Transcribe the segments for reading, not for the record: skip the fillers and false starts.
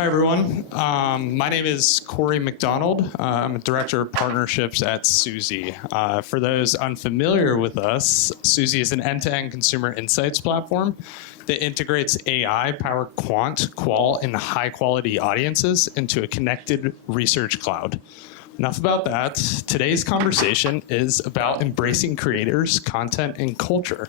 Hi, everyone. My name is Cory McDonald. I'm a Director of Partnerships at Suzy. For those unfamiliar with us, Suzy is an end-to-end consumer insights platform that integrates AI-powered quant, qual, and high-quality audiences into a connected research cloud. Enough about that. Today's conversation is about embracing creators, content, and culture.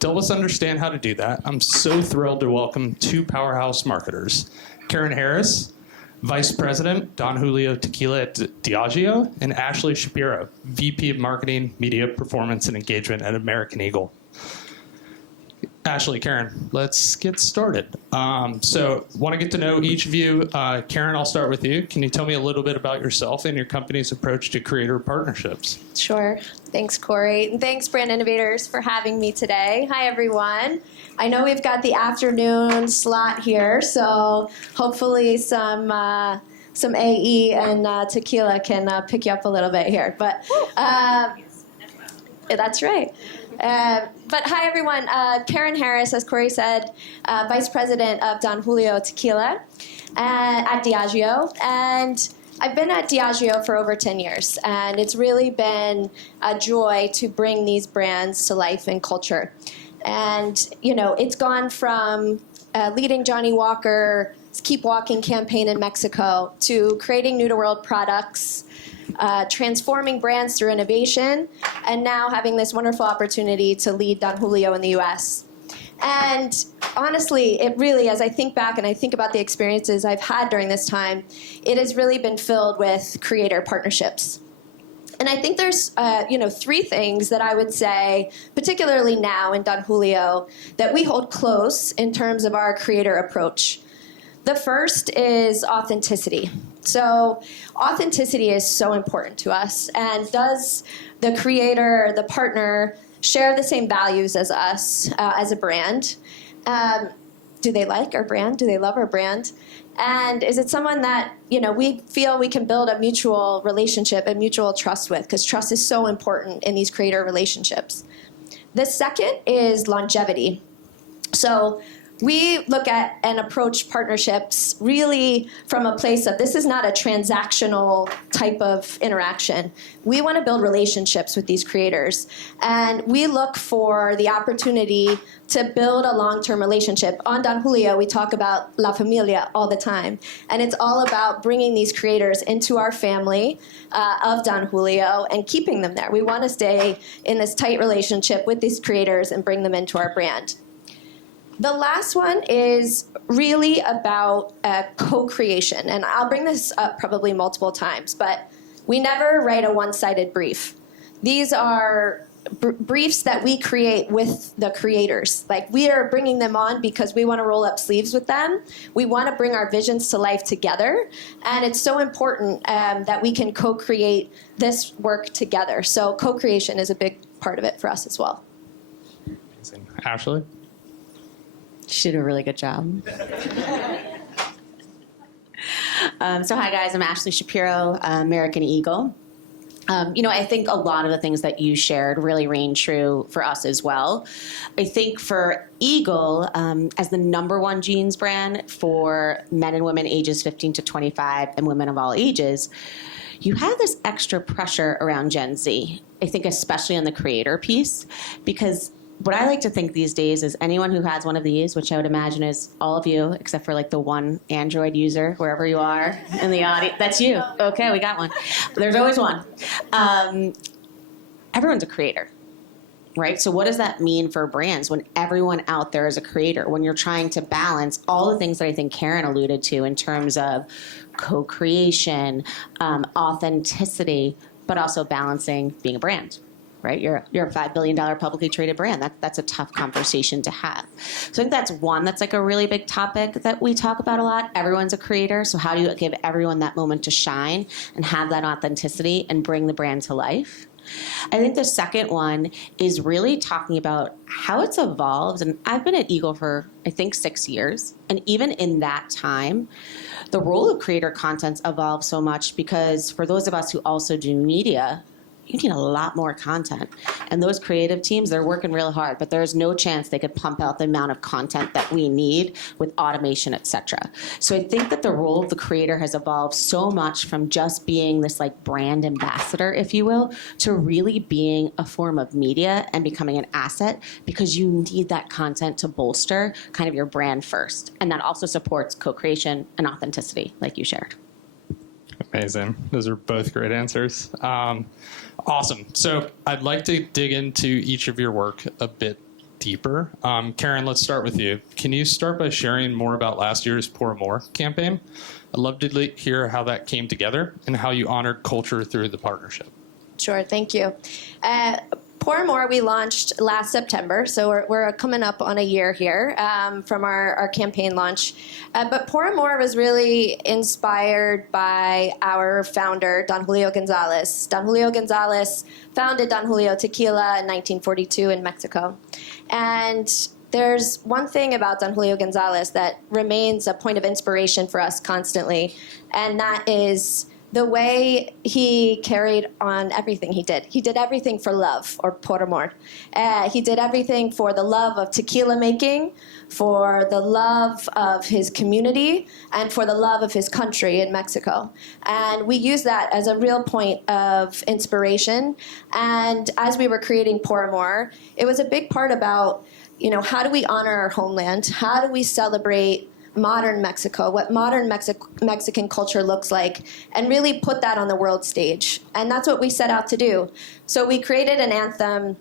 To help us understand how to do that, I'm so thrilled to welcome two powerhouse marketers, Karen Harris, Vice President, Don Julio Tequila at Diageo, and Ashley Schapiro, VP of Marketing, Media, Performance, and Engagement at American Eagle. Ashley, Karen, let's get started. So want to get to know each of you. Karen, I'll start with you. Can you tell me a little bit about yourself and your company's approach to creator partnerships? Sure. Thanks, Cory. And thanks, Brand Innovators, for having me today. Hi, everyone. I know we've got the afternoon slot here, so hopefully some AE and tequila can pick you up a little bit here. But that's right. But hi, everyone. Karen Harris, as Cory said, Vice President of Don Julio Tequila at Diageo. And I've been at Diageo for over 10 years, and it's really been a joy to bring these brands to life and culture. And, you know, it's gone from leading Johnny Walker's Keep Walking campaign in Mexico to creating new-to-world products, transforming brands through innovation, and now having this wonderful opportunity to lead Don Julio in the U.S. And honestly, it really, as I think back and I think about the experiences I've had during this time, it has really been filled with creator partnerships. And I think there's, three things that I would say, particularly now in Don Julio, that we hold close in terms of our creator approach. The first is authenticity. So authenticity is so important to us. And does the creator, the partner, share the same values as us as a brand? Do they like our brand? Do they love our brand? And is it someone that, we feel we can build a mutual relationship and mutual trust with? Because trust is so important in these creator relationships. The second is longevity. So we look at and approach partnerships really from a place of this is not a transactional type of interaction. We want to build relationships with these creators. And we look for the opportunity to build a long-term relationship. On Don Julio, we talk about La Familia all the time. And it's all about bringing these creators into our family of Don Julio and keeping them there. We want to stay in this tight relationship with these creators and bring them into our brand. The last one is really about co-creation. And I'll bring this up probably multiple times, but we never write a one-sided brief. These are briefs that we create with the creators. Like, we are bringing them on because we want to roll up sleeves with them. We want to bring our visions to life together. And it's so important that we can co-create this work together. So co-creation is a big part of it for us as well. Amazing. Ashley? She did a really good job. So hi, guys. I'm Ashley Schapiro, American Eagle. I think a lot of the things that you shared really reign true for us as well. I think for Eagle, as the #1 jeans brand for men and women ages 15 to 25 and women of all ages, you have this extra pressure around Gen Z. I think especially on the creator piece, because what I like to think these days is anyone who has one of these, which I would imagine is all of you, except for like the one Android user, wherever you are in the audience. That's you. Okay, we got one. There's always one. Everyone's a creator, right? So what does that mean for brands when everyone out there is a creator, when you're trying to balance all the things that I think Karen alluded to in terms of co-creation, authenticity, but also balancing being a brand? Right, you're a $5 billion publicly traded brand. That's a tough conversation to have. So I think that's one that's like a really big topic that we talk about a lot. Everyone's a creator, so how do you give everyone that moment to shine and have that authenticity and bring the brand to life? I think the second one is really talking about how it's evolved. And I've been at Eagle for, I think, 6 years. And even in that time, the role of creator content's evolved so much because for those of us who also do media, you need a lot more content. And those creative teams, they're working real hard, but there's no chance they could pump out the amount of content that we need with automation, et cetera. So I think that the role of the creator has evolved so much from just being this like brand ambassador, if you will, to really being a form of media and becoming an asset, because you need that content to bolster kind of your brand first. And that also supports co-creation and authenticity, like you shared. Amazing. Those are both great answers. Awesome. So I'd like to dig into each of your work a bit deeper. Karen, let's start with you. Can you start by sharing more about last year's Pour More campaign? I'd love to hear how that came together and how you honored culture through the partnership. Sure, thank you. Pour More we launched last September, so we're coming up on a year here from our campaign launch. But Pour More was really inspired by our founder, Don Julio Gonzalez. Don Julio Gonzalez founded Don Julio Tequila in 1942 in Mexico. And there's one thing about Don Julio Gonzalez that remains a point of inspiration for us constantly, and that is the way he carried on everything he did. He did everything for love, or por amor. He did everything for the love of tequila making, for the love of his community, and for the love of his country in Mexico. And we use that as a real point of inspiration. And as we were creating Pour More, it was a big part about, how do we honor our homeland? How do we celebrate modern Mexico, what modern Mexican culture looks like, and really put that on the world stage. And that's what we set out to do. So we created an anthem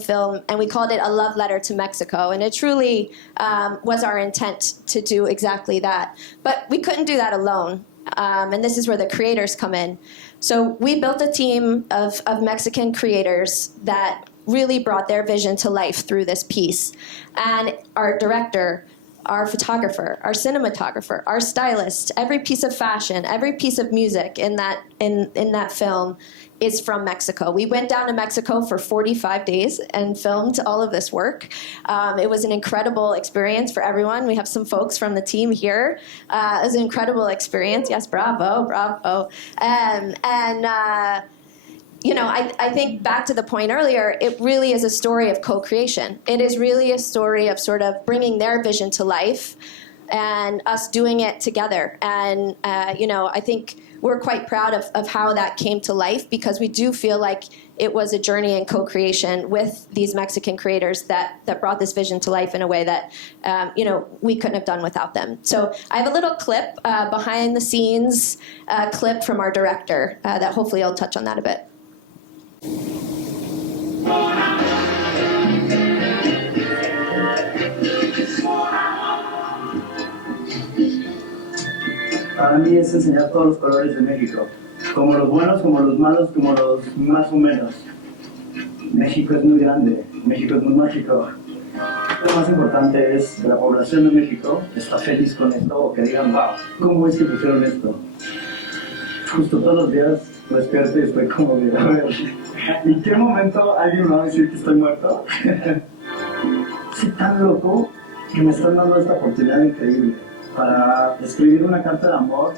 film, and we called it A Love Letter to Mexico. And it truly was our intent to do exactly that. But we couldn't do that alone. And this is where the creators come in. So we built a team of Mexican creators that really brought their vision to life through this piece. And our director, our photographer, our cinematographer, our stylist, every piece of fashion, every piece of music in that film is from Mexico. We went down to Mexico for 45 days and filmed all of this work. It was an incredible experience for everyone. We have some folks from the team here. It was an incredible experience. Yes, bravo, bravo. I think back to the point earlier, it really is a story of co-creation. It is really a story of sort of bringing their vision to life and us doing it together. And, I think we're quite proud of how that came to life, because we do feel like it was a journey in co-creation with these Mexican creators that brought this vision to life in a way that, we couldn't have done without them. So I have a little clip, behind the scenes clip from our director that hopefully I'll touch on that a bit. Para mí es enseñar todos los colores de México, como los buenos, como los malos, como los más o menos. México es muy grande, México es muy mágico. Lo más importante es que la población de México está feliz con esto, o que digan, wow, ¿cómo es que pusieron esto? Justo todos los días despierto y estoy como de, a ver, ¿en qué momento alguien me va a decir que estoy muerto? Soy tan loco que me están dando esta oportunidad increíble para escribir una carta de amor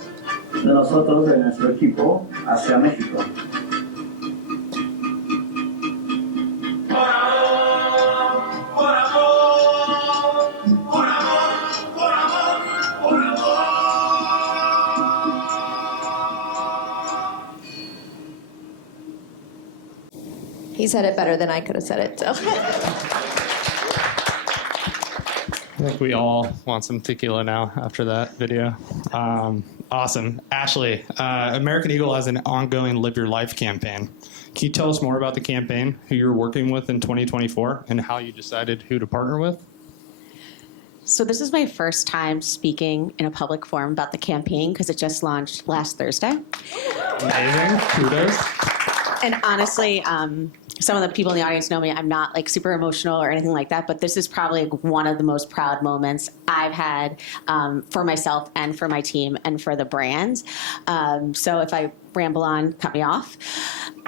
de nosotros, de nuestro equipo, hacia México. He said it better than I could have said it. So. I think we all want some tequila now after that video. Awesome. Ashley, American Eagle has an ongoing Live Your Life campaign. Can you tell us more about the campaign, who you're working with in 2024, and how you decided who to partner with? So this is my first time speaking in a public forum about the campaign, because it just launched last Thursday. Amazing. Kudos. And honestly, some of the people in the audience know me. I'm not like super emotional or anything like that, but this is probably one of the most proud moments I've had for myself and for my team and for the brands. So if I ramble on, cut me off.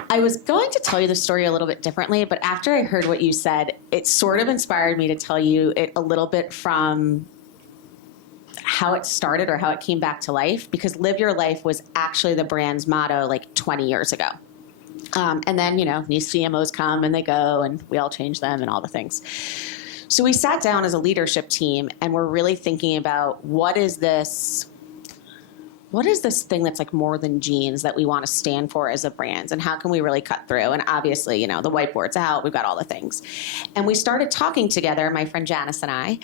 I was going to tell you the story a little bit differently, but after I heard what you said, it sort of inspired me to tell you it a little bit from how it started or how it came back to life, because Live Your Life was actually the brand's motto like 20 years ago. And then, new CMOs come and they go, and we all change them and all the things. So we sat down as a leadership team, and we're really thinking about what is this thing that's like more than jeans that we want to stand for as a brand, and how can we really cut through? And obviously, the whiteboard's out, we've got all the things. And we started talking together, my friend Janice and I,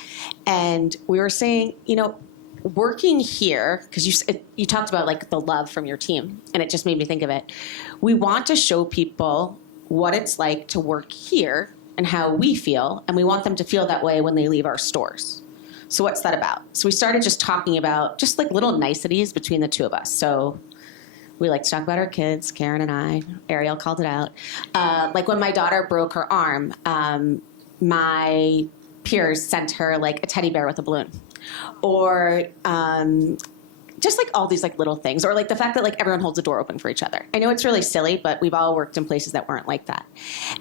and we were saying, working here, because you talked about like the love from your team, and it just made me think of it. We want to show people what it's like to work here and how we feel, and we want them to feel that way when they leave our stores. So what's that about? So we started just talking about just like little niceties between the two of us. So we like to talk about our kids, Karen and I. Ariel called it out. Like when my daughter broke her arm, my peers sent her like a teddy bear with a balloon. Or just like all these like little things, or like the fact that like everyone holds the door open for each other. I know it's really silly, but we've all worked in places that weren't like that.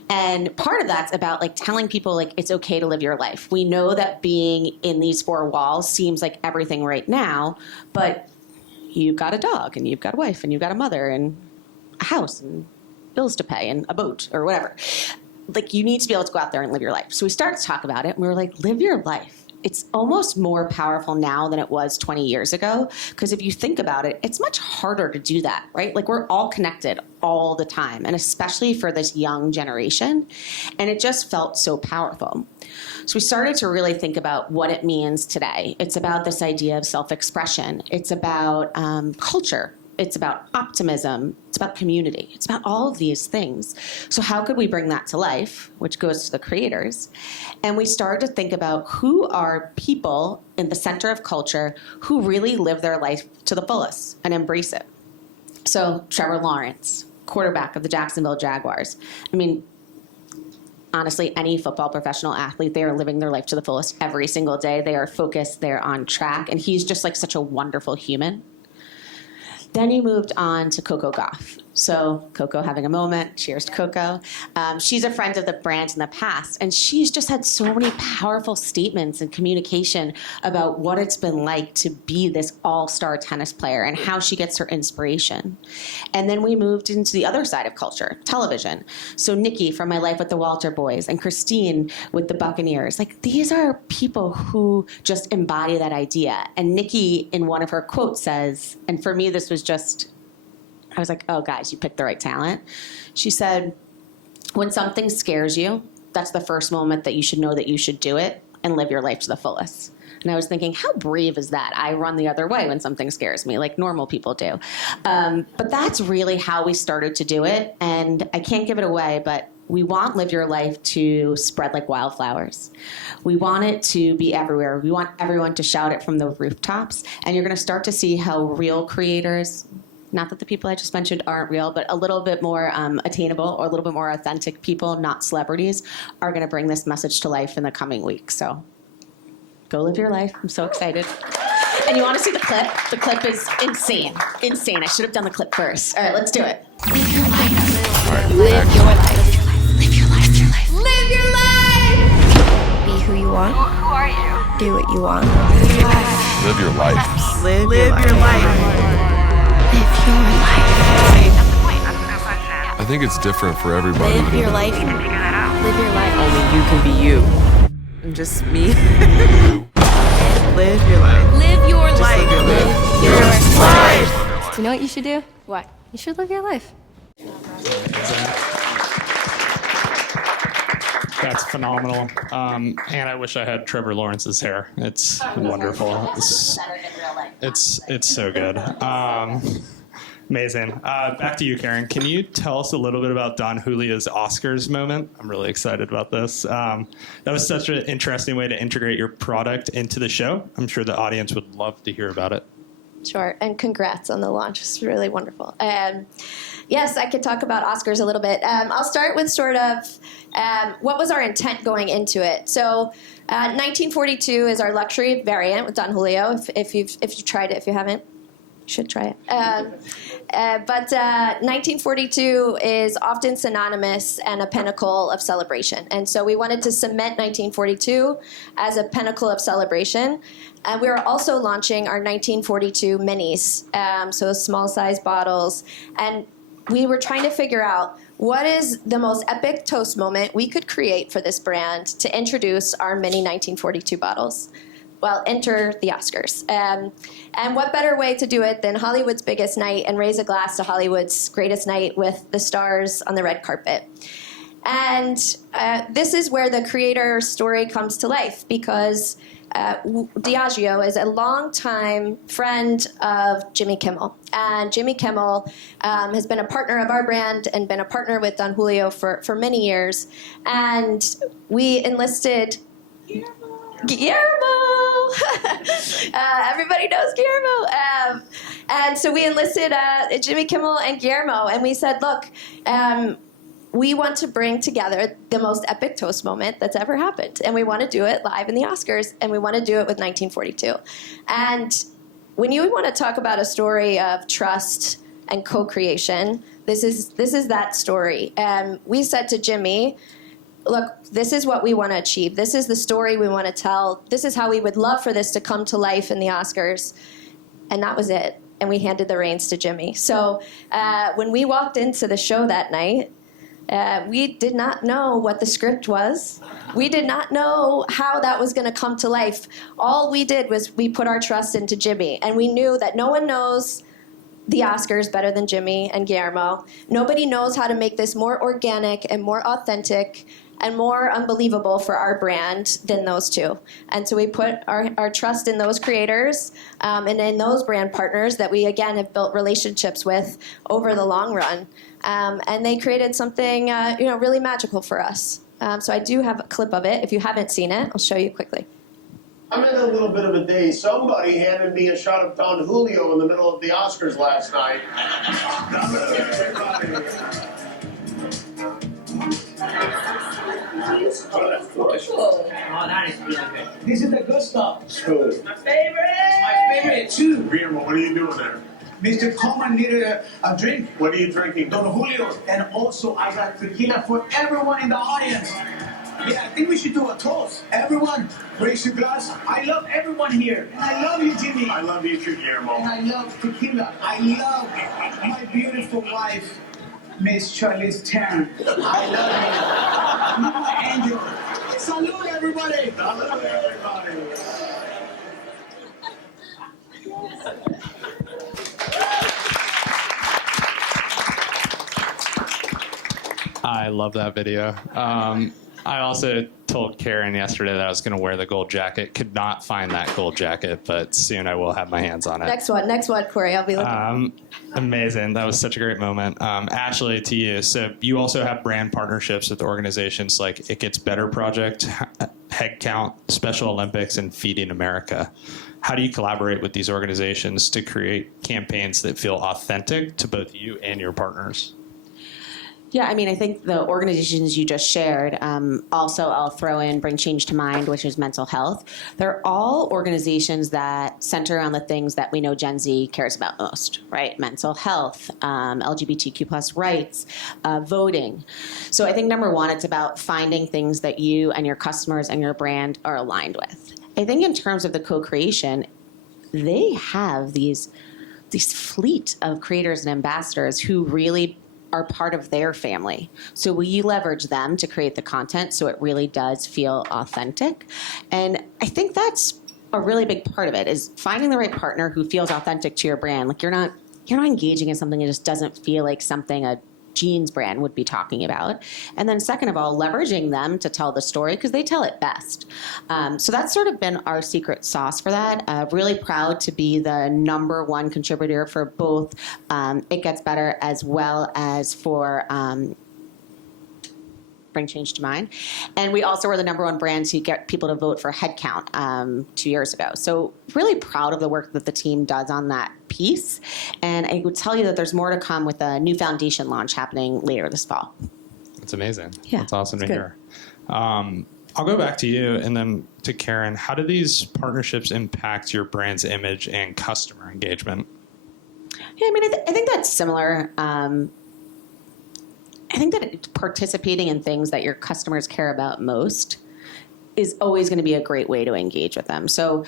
And part of that's about like telling people like it's okay to live your life. We know that being in these four walls seems like everything right now, but you've got a dog and you've got a wife and you've got a mother and a house and bills to pay and a boat or whatever. Like you need to be able to go out there and live your life. So we started to talk about it and we were like, live your life. It's almost more powerful now than it was 20 years ago. Because if you think about it, it's much harder to do that, right? Like we're all connected all the time, and especially for this young generation. And it just felt so powerful. So we started to really think about what it means today. It's about this idea of self-expression. It's about culture. It's about optimism. It's about community. It's about all of these things. So how could we bring that to life, which goes to the creators? And we started to think about who are people in the center of culture who really live their life to the fullest and embrace it. So Trevor Lawrence, quarterback of the Jacksonville Jaguars. I mean, honestly, any football professional athlete, they are living their life to the fullest every single day. They are focused. They're on track. And he's just like such a wonderful human. Then you moved on to Coco Gauff. So Coco having a moment. Cheers to Coco. She's a friend of the brand in the past, and she's just had so many powerful statements and communication about what it's been like to be this all-star tennis player and how she gets her inspiration. And then we moved into the other side of culture, television. So Nikki from My Life with the Walter Boys and Christine with the Buccaneers. Like these are people who just embody that idea. And Nikki, in one of her quotes, says, and for me this was just, I was like, oh, guys, you picked the right talent. She said, when something scares you, that's the first moment that you should know that you should do it and live your life to the fullest. And I was thinking, how brave is that? I run the other way when something scares me, like normal people do. But that's really how we started to do it. And I can't give it away, but we want Live Your Life to spread like wildflowers. We want it to be everywhere. We want everyone to shout it from the rooftops. And you're going to start to see how real creators, not that the people I just mentioned aren't real, but a little bit more attainable or a little bit more authentic people, not celebrities, are going to bring this message to life in the coming weeks. So go live your life. I'm so excited. And you want to see the clip? The clip is insane. Insane. I should have done the clip first. All right, let's do it. Live your life. Live your life. Live your life. Live your life. Live your life! Be who you want. Who are you? Do what you want. Live your life. Live your life. Live your life. Live your life. That's the point. That's a good question. I think it's different for everybody. Live your life. Figure that out. Live your life. Only you can be you. And just me. Live your life. Live your Just life. live your life. Live your life. Do you know what you should do? What? You should live your life. That's phenomenal. And I wish I had Trevor Lawrence's hair. It's wonderful. It's so good. Amazing. Back to you, Karen. Can you tell us a little bit about Don Julio's Oscars moment? I'm really excited about this. That was such an interesting way to integrate your product into the show. I'm sure the audience would love to hear about it. Sure, and congrats on the launch. It's really wonderful. Yes, I could talk about Oscars a little bit. I'll start with sort of what was our intent going into it. So 1942 is our luxury variant with Don Julio. If you've tried it, if you haven't, you should try it. But 1942 is often synonymous and a pinnacle of celebration. And so we wanted to cement 1942 as a pinnacle of celebration. And we are also launching our 1942 minis, so small size bottles. And we were trying to figure out what is the most epic toast moment we could create for this brand to introduce our mini 1942 bottles? Well, enter the Oscars. And what better way to do it than Hollywood's biggest night and raise a glass to Hollywood's greatest night with the stars on the red carpet. And this is where the creator story comes to life, because Diageo is a longtime friend of Jimmy Kimmel. And Jimmy Kimmel has been a partner of our brand and been a partner with Don Julio for many years. And we enlisted Guillermo. Everybody knows Guillermo. And so we enlisted Jimmy Kimmel and Guillermo, and we said, look, we want to bring together the most epic toast moment that's ever happened. And we want to do it live in the Oscars, and we want to do it with 1942. And when you want to talk about a story of trust and co-creation, this is that story. And we said to Jimmy, look, this is what we want to achieve. This is the story we want to tell. This is how we would love for this to come to life in the Oscars. And that was it. And we handed the reins to Jimmy. So when we walked into the show that night, we did not know what the script was. We did not know how that was going to come to life. All we did was we put our trust into Jimmy. And we knew that no one knows the Oscars better than Jimmy and Guillermo. Nobody knows how to make this more organic and more authentic and more unbelievable for our brand than those two. And so we put our trust in those creators and in those brand partners that we, again, have built relationships with over the long run. And they created something really magical for us. So I do have a clip of it. If you haven't seen it, I'll show you quickly. I'm in a little bit of a daze. Somebody handed me a shot of Don Julio in the middle of the Oscars last night. This is the good stuff. Good. My favorite too. Guillermo, what are you doing there? Mr. Coleman needed a drink. What are you drinking? Don Julio. And also I got tequila for everyone in the audience. Yeah, I think we should do a toast. Everyone, raise your glass. I love everyone here. And I love you, Jimmy. I love you too, Guillermo. And I love tequila. I love my beautiful wife, Miss Charlize Theron. I love you. You're my angel. Salute, everybody. Salute, everybody. I love that video. I also told Karen yesterday that I was going to wear the gold jacket. Could not find that gold jacket, but soon I will have my hands on it. Next one, Cory. I'll be looking. Amazing. That was such a great moment. Ashley, to you. So you also have brand partnerships with organizations like It Gets Better Project, Headcount, Special Olympics, and Feeding America. How do you collaborate with these organizations to create campaigns that feel authentic to both you and your partners? Yeah, I mean, I think the organizations you just shared, also I'll throw in Bring Change to Mind, which is mental health. They're all organizations that center around the things that we know Gen Z cares about most, right? Mental health, LGBTQ plus rights, voting. So I think number one, it's about finding things that you and your customers and your brand are aligned with. I think in terms of the co-creation, they have these fleet of creators and ambassadors who really are part of their family. So we leverage them to create the content so it really does feel authentic. And I think that's a really big part of it, is finding the right partner who feels authentic to your brand. Like you're not engaging in something that just doesn't feel like something a jeans brand would be talking about. And then second of all, leveraging them to tell the story because they tell it best. So that's sort of been our secret sauce for that. Really proud to be the #1 contributor for both It Gets Better as well as for Bring Change to Mind. And we also were the #1 brand to get people to vote for Headcount 2 years ago. So really proud of the work that the team does on that piece. And I would tell you that there's more to come with a new foundation launch happening later this fall. That's amazing. Yeah, That's awesome to it's good. hear. I'll go back to you and then to Karen. How do these partnerships impact your brand's image and customer engagement? Yeah, I mean, I think that's similar. I think that participating in things that your customers care about most is always going to be a great way to engage with them. So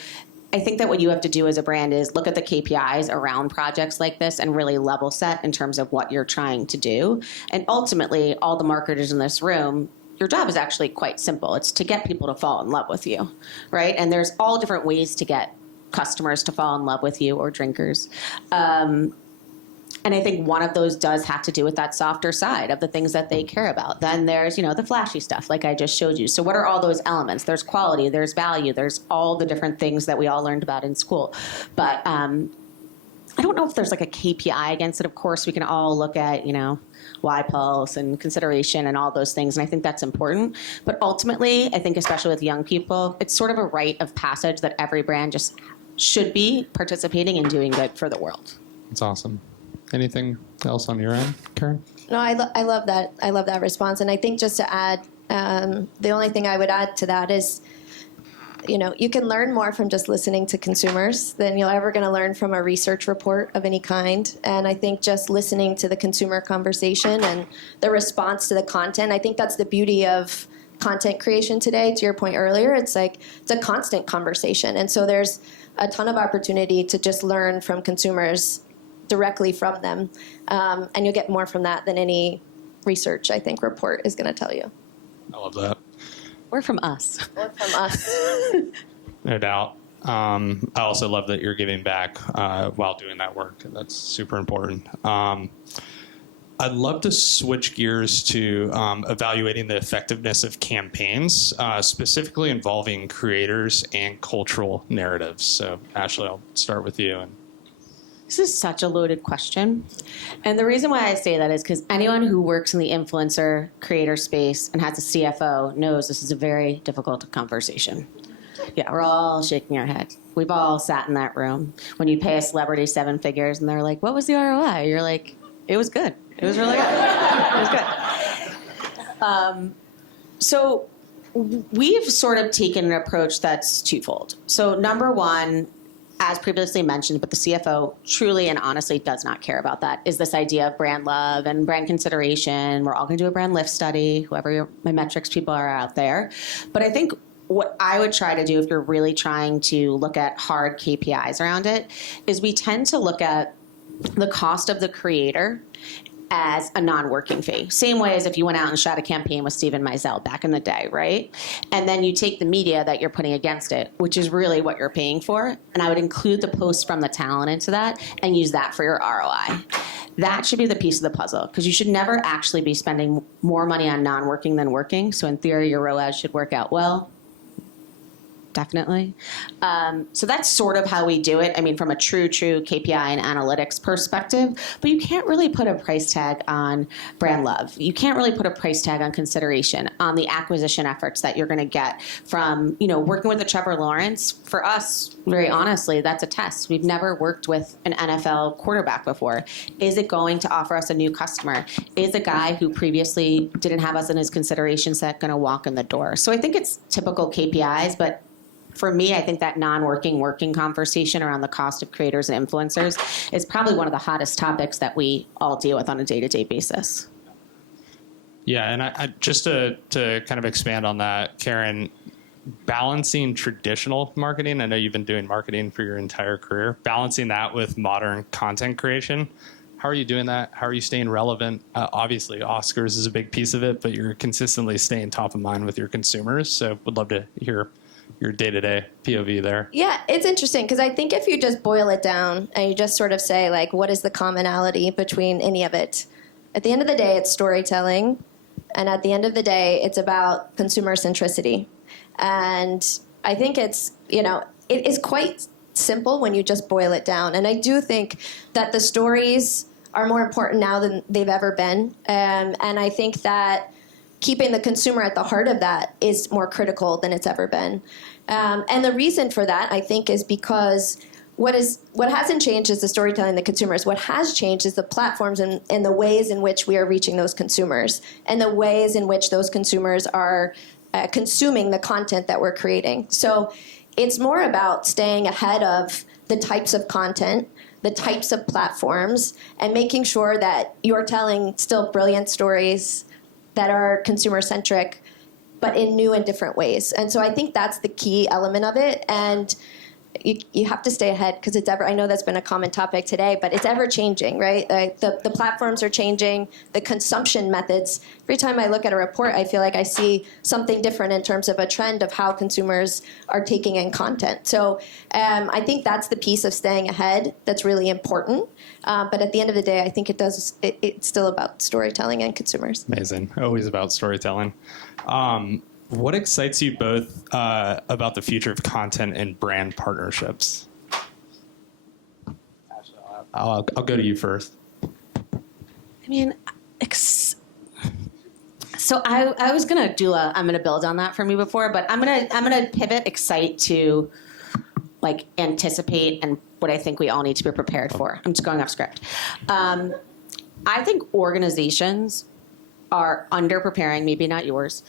I think that what you have to do as a brand is look at the KPIs around projects like this and really level set in terms of what you're trying to do. And ultimately, all the marketers in this room, your job is actually quite simple. It's to get people to fall in love with you, right? And there's all different ways to get customers to fall in love with you or drinkers. And I think one of those does have to do with that softer side of the things that they care about. Then there's, the flashy stuff like I just showed you. So what are all those elements? There's quality, there's value, there's all the different things that we all learned about in school. But I don't know if there's like a KPI against it. Of course, we can all look at, Y pulse and consideration and all those things. And I think that's important. But ultimately, I think especially with young people, it's sort of a rite of passage that every brand just should be participating and doing good for the world. That's awesome. Anything else on your end, Karen? No, I love that. I love that response. And I think just to add, the only thing I would add to that is, you can learn more from just listening to consumers than you're ever going to learn from a research report of any kind. And I think just listening to the consumer conversation and the response to the content, I think that's the beauty of content creation today. To your point earlier, it's a constant conversation. And so there's a ton of opportunity to just learn from consumers directly from them. And you'll get more from that than any research, I think, report is going to tell you. I love that. Or from us. Or from us. No doubt. I also love that you're giving back while doing that work. That's super important. I'd love to switch gears to evaluating the effectiveness of campaigns, specifically involving creators and cultural narratives. So, Ashley, I'll start with you. This is such a loaded question. And the reason why I say that is because anyone who works in the influencer creator space and has a CFO knows this is a very difficult conversation. Yeah, we're all shaking our head. We've all sat in that room when you pay a celebrity 7 figures and they're like, what was the ROI? You're like, it was good. It was really good. It was good. So we've sort of taken an approach that's twofold. So number one, as previously mentioned, but the CFO truly and honestly does not care about that, is this idea of brand love and brand consideration. We're all going to do a brand lift study, whoever my metrics people are out there. But I think what I would try to do if you're really trying to look at hard KPIs around it is we tend to look at the cost of the creator as a non-working fee. Same way as if you went out and shot a campaign with Steven Meisel back in the day, right? And then you take the media that you're putting against it, which is really what you're paying for, and I would include the posts from the talent into that and use that for your ROI. That should be the piece of the puzzle, because you should never actually be spending more money on non-working than working, so in theory your ROAS should work out well. Definitely. So that's sort of how we do it. I mean, from a true KPI and analytics perspective, but you can't really put a price tag on brand love. You can't really put a price tag on consideration, on the acquisition efforts that you're going to get from, working with the Trevor Lawrence. For us, very honestly, that's a test. We've never worked with an NFL quarterback before. Is it going to offer us a new customer? Is a guy who previously didn't have us in his consideration set going to walk in the door? So I think it's typical KPIs, but for me, I think that working conversation around the cost of creators and influencers is probably one of the hottest topics that we all deal with on a day-to-day basis. Yeah, and I just to kind of expand on that, Karen, balancing traditional marketing, I know you've been doing marketing for your entire career, balancing that with modern content creation. How are you doing that? How are you staying relevant? Obviously, Oscars is a big piece of it, but you're consistently staying top of mind with your consumers. So would love to hear your day-to-day POV there. Yeah, it's interesting because I think if you just boil it down and you just sort of say, like, what is the commonality between any of it? At the end of the day, it's storytelling. And at the end of the day, it's about consumer centricity. And I think it's, it is quite simple when you just boil it down. And I do think that the stories are more important now than they've ever been. And I think that keeping the consumer at the heart of that is more critical than it's ever been. And the reason for that, I think, is because what hasn't changed is the storytelling of the consumers. What has changed is the platforms and the ways in which we are reaching those consumers and the ways in which those consumers are consuming the content that we're creating. So it's more about staying ahead of the types of content, the types of platforms, and making sure that you're telling still brilliant stories that are consumer-centric, but in new and different ways. And so I think that's the key element of it. And you have to stay ahead because I know that's been a common topic today, but it's ever changing, right? The platforms are changing, the consumption methods. Every time I look at a report, I feel like I see something different in terms of a trend of how consumers are taking in content. So I think that's the piece of staying ahead that's really important. But at the end of the day, I think it's still about storytelling and consumers. Amazing. Always about storytelling. What excites you both about the future of content and brand partnerships? I'll go to you first. I mean, so I was gonna I'm gonna build on that from you before, but I'm gonna pivot excite to like anticipate and what I think we all need to be prepared for. I'm just going off script. I think organizations are under-preparing, maybe not yours,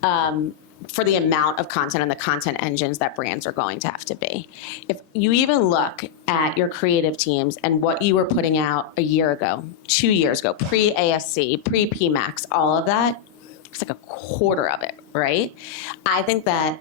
for the amount of content and the content engines that brands are going to have to be. If you even look at your creative teams and what you were putting out a year ago, 2 years ago, pre-ASC, pre-PMAX, all of that, it's like a quarter of it, right? I think that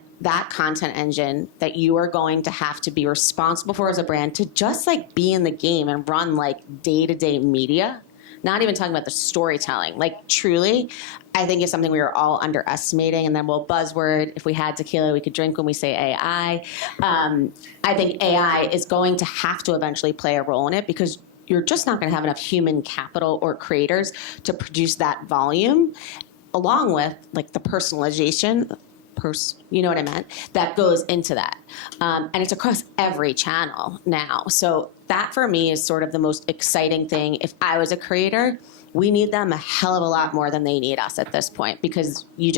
content engine that you are going to have to be responsible for as a brand to just like be in the game and run like day-to-day media, not even talking about the storytelling, like truly, I think is something we are all underestimating. And then we'll buzzword, if we had tequila, we could drink when we say AI. I think AI is going to have to eventually play a role in it because you're just not going to have enough human capital or creators to produce that volume, along with like the personalization, you know what I meant, that goes into that. And it's across every channel now. So that for me is sort of the most exciting thing. If I was a creator, we need them a hell of a lot more than they need us at this point because you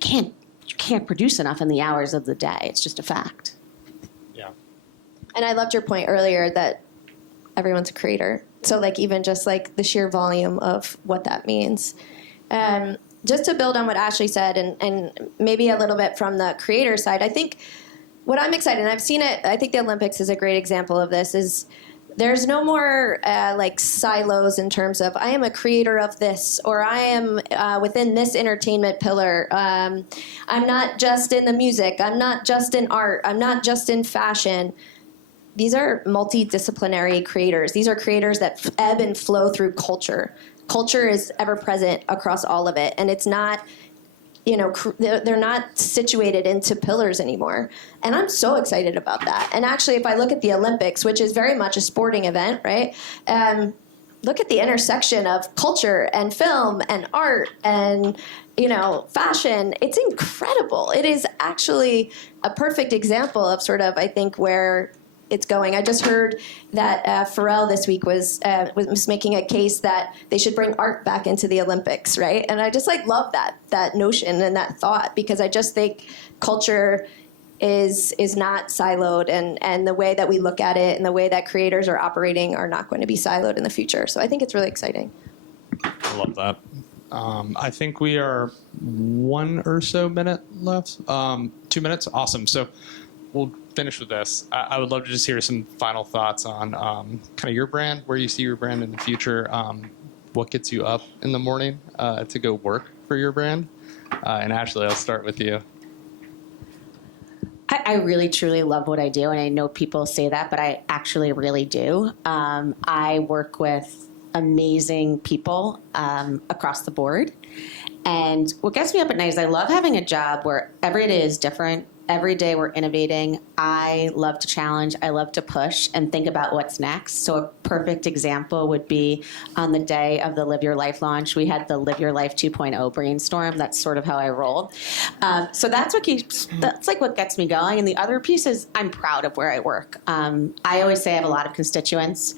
can't produce enough in the hours of the day. It's just a fact. Yeah. And I loved your point earlier that everyone's a creator. So like even just like the sheer volume of what that means. Just to build on what Ashley said and maybe a little bit from the creator side, I think what I'm excited, and I've seen it, I think the Olympics is a great example of this, is there's no more like silos in terms of I am a creator of this or I am within this entertainment pillar. I'm not just in the music. I'm not just in art. I'm not just in fashion. These are multidisciplinary creators. These are creators that ebb and flow through culture. Culture is ever present across all of it, and it's not, they're not situated into pillars anymore. And I'm so excited about that. And actually, if I look at the Olympics, which is very much a sporting event, right? Look at the intersection of culture and film and art and, fashion. It's incredible. It is actually a perfect example of sort of, I think, where it's going. I just heard that Pharrell this week was making a case that they should bring art back into the Olympics, right? And I just love that notion and that thought because I just think culture is not siloed and the way that we look at it and the way that creators are operating are not going to be siloed in the future. So I think it's really exciting. I love that. I think we are 1 or so minute left. 2 minutes. Awesome. So we'll finish with this. I would love to just hear some final thoughts on kind of your brand, where you see your brand in the future, what gets you up in the morning to go work for your brand. And Ashley, I'll start with you. I really, truly love what I do, and I know people say that, but I actually really do. I work with amazing people across the board, and what gets me up at night is I love having a job where every day is different. Every day we're innovating. I love to challenge. I love to push and think about what's next. So a perfect example would be on the day of the Live Your Life launch, we had the Live Your Life 2.0 brainstorm. That's sort of how I roll. So that's like what gets me going. And the other piece is I'm proud of where I work. I always say I have a lot of constituents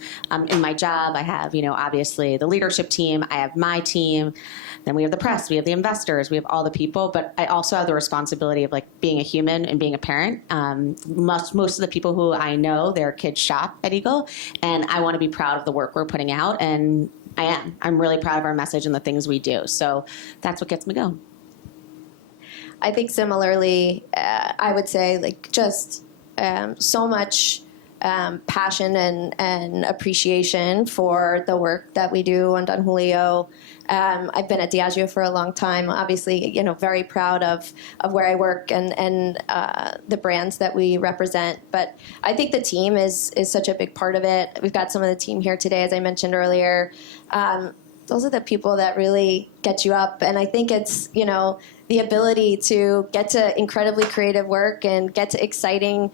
in my job. I have, obviously the leadership team. I have my team. Then we have the press, we have the investors, we have all the people, but I also have the responsibility of being a human and being a parent. Most of the people who I know, their kids shop at Eagle, and I want to be proud of the work we're putting out, and I am. I'm really proud of our message and the things we do. So that's what gets me going. I think similarly, I would say just so much passion and appreciation for the work that we do on Don Julio. I've been at Diageo for a long time. Obviously, very proud of where I work and the brands that we represent. But I think the team is such a big part of it. We've got some of the team here today, as I mentioned earlier. Those are the people that really get you up. And I think it's, the ability to get to incredibly creative work and get to exciting,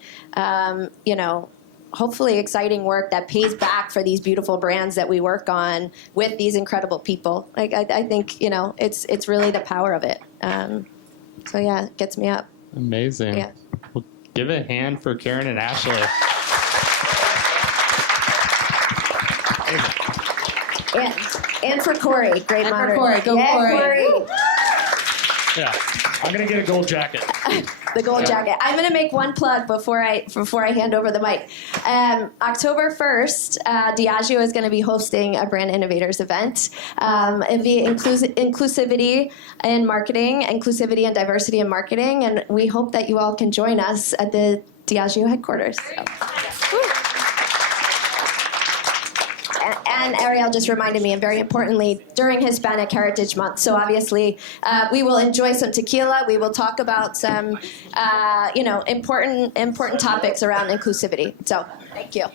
hopefully exciting work that pays back for these beautiful brands that we work on with these incredible people. Like, I think, it's really the power of it. So yeah, it gets me up. Amazing. Yeah. Well, give a hand for Karen and Ashley. And for Cory, great And for moderator. Cory, go yeah, Cory. Yeah, I'm gonna get a gold jacket. The gold jacket. I'm going to make one plug before I hand over the mic. October 1st, Diageo is going to be hosting a Brand Innovators event. It'll be inclusivity in marketing, inclusivity and diversity in marketing, and we hope that you all can join us at the Diageo headquarters. So. And Ariel just reminded me, and very importantly, during Hispanic Heritage Month. So obviously, we will enjoy some tequila. We will talk about some, important topics around inclusivity. So thank you.